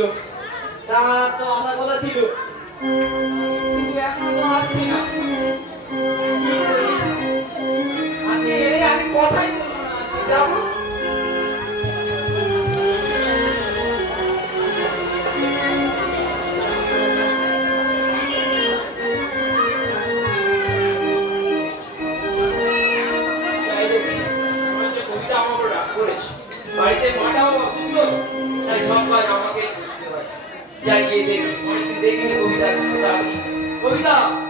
হলো তা তো আশা কথা ছিল। কিন্তু এখন তো আসছি না। আচ্ছা, আজকে আমি কথাই বলব না। যাব? या ये देखिए कविता